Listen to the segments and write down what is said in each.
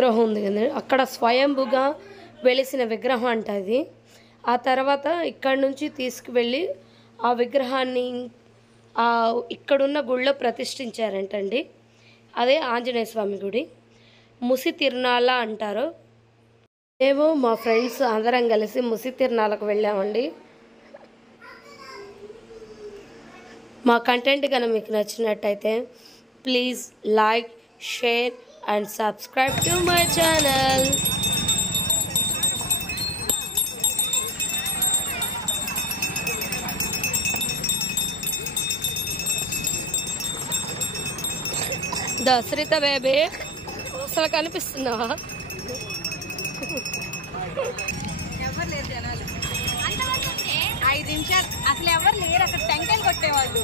విగ్రహం ఉంది కదా, అక్కడ స్వయంభుగా వెలిసిన విగ్రహం అంట అది. ఆ తర్వాత ఇక్కడ నుంచి తీసుకువెళ్ళి ఆ విగ్రహాన్ని ఇక్కడున్న గుళ్ళో ప్రతిష్ఠించారంటండి. అదే ఆంజనేయ స్వామి గుడి, ముసి తిరునాళ్ళ అంటారు. మేము మా ఫ్రెండ్స్ అందరం కలిసి ముసి తిరునాళ్ళకు వెళ్ళామండి. మా కంటెంట్ కనుక మీకు నచ్చినట్టయితే please like, share and subscribe to my channel. దసరిత బేబీ అసలు కనిపిస్తున్నావా? ఎవరు లేరు జనాలు, 5 నిమిషాలు అసలు ఎవరు లేరు. అక్కడ టెంకాయలు కొట్టేవాళ్ళు.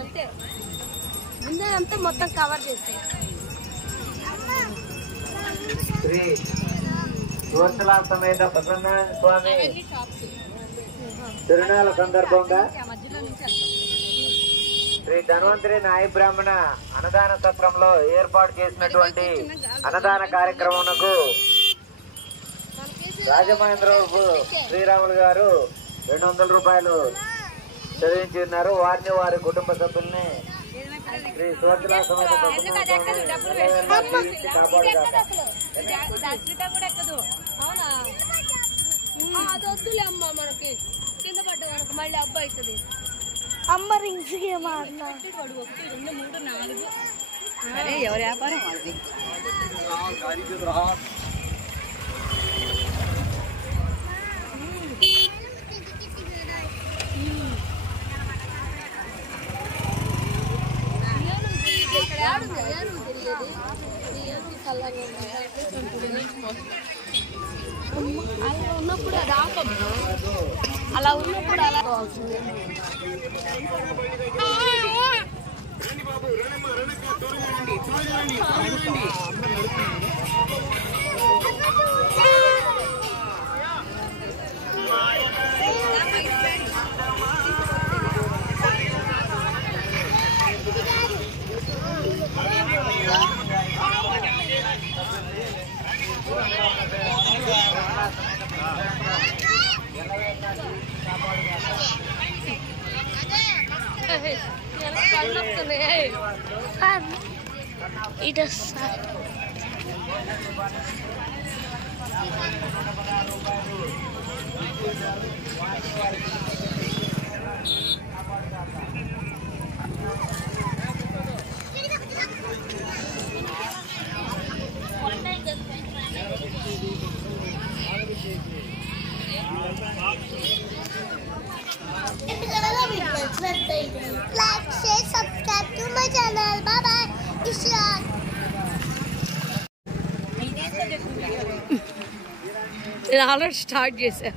అంతే, ముందే అంతా మొత్తం కవర్ చేస్తాయి. శ్రీ సూర్చలా సమేత ప్రసన్నారాయణ స్వామి తిరునాళ్ళ సందర్భంగా శ్రీ ధన్వంతరి నాయ బ్రాహ్మణ అన్నదాన సత్రంలో ఏర్పాటు చేసినటువంటి అన్నదాన కార్యక్రమంకు రాజమహేంద్రబాబు శ్రీరాములు గారు 200 రూపాయలు చదివించి ఉన్నారు. వారిని వారి కుటుంబ సభ్యుల్ని శ్రీ సూర్చలా సమేత కాపాడుగాక. అదొద్దులే అమ్మ, మనకి కింద పడ్డ కనుక మళ్ళీ అబ్బా అవుతుంది. అమ్మ రింగ్స్ సరే, ఎవరి వ్యాపారం వాళ్ళది. అలా ఉన్నప్పుడు అది ఆపమ్మా, అలా ఉన్నప్పుడు అలా కావాల్సింది. It is like, share, subscribe to my channel. Bye bye. Ishraq. నేను ఆల్రెడీ స్టార్ట్ చేశా.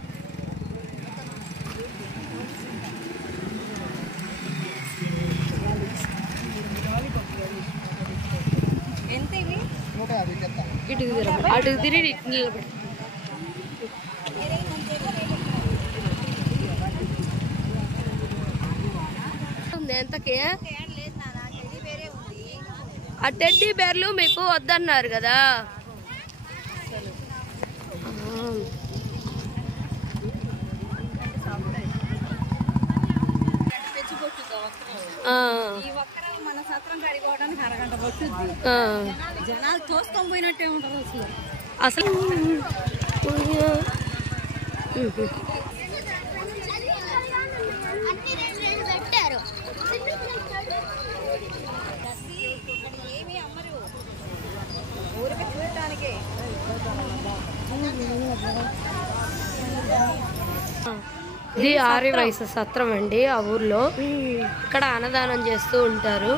ఎంత ఇవి? అటు తిరిగి నిలబడి ఎంతకి? ఆ టెడ్డీ బేర్లు మీకు వద్దన్నారు కదా. మన సత్రం కడిపోవడానికి అరగంట పట్టుద్ది. జనాలు తోసుకొని పోయినట్టే ఉంటారు అసలు. ఏమి అమ్మరు, ఊరికి చూడటానికే. ఇది ఆర్య వయసు సత్రం అండి. ఆ ఊర్లో ఇక్కడ అన్నదానం చేస్తూ ఉంటారు.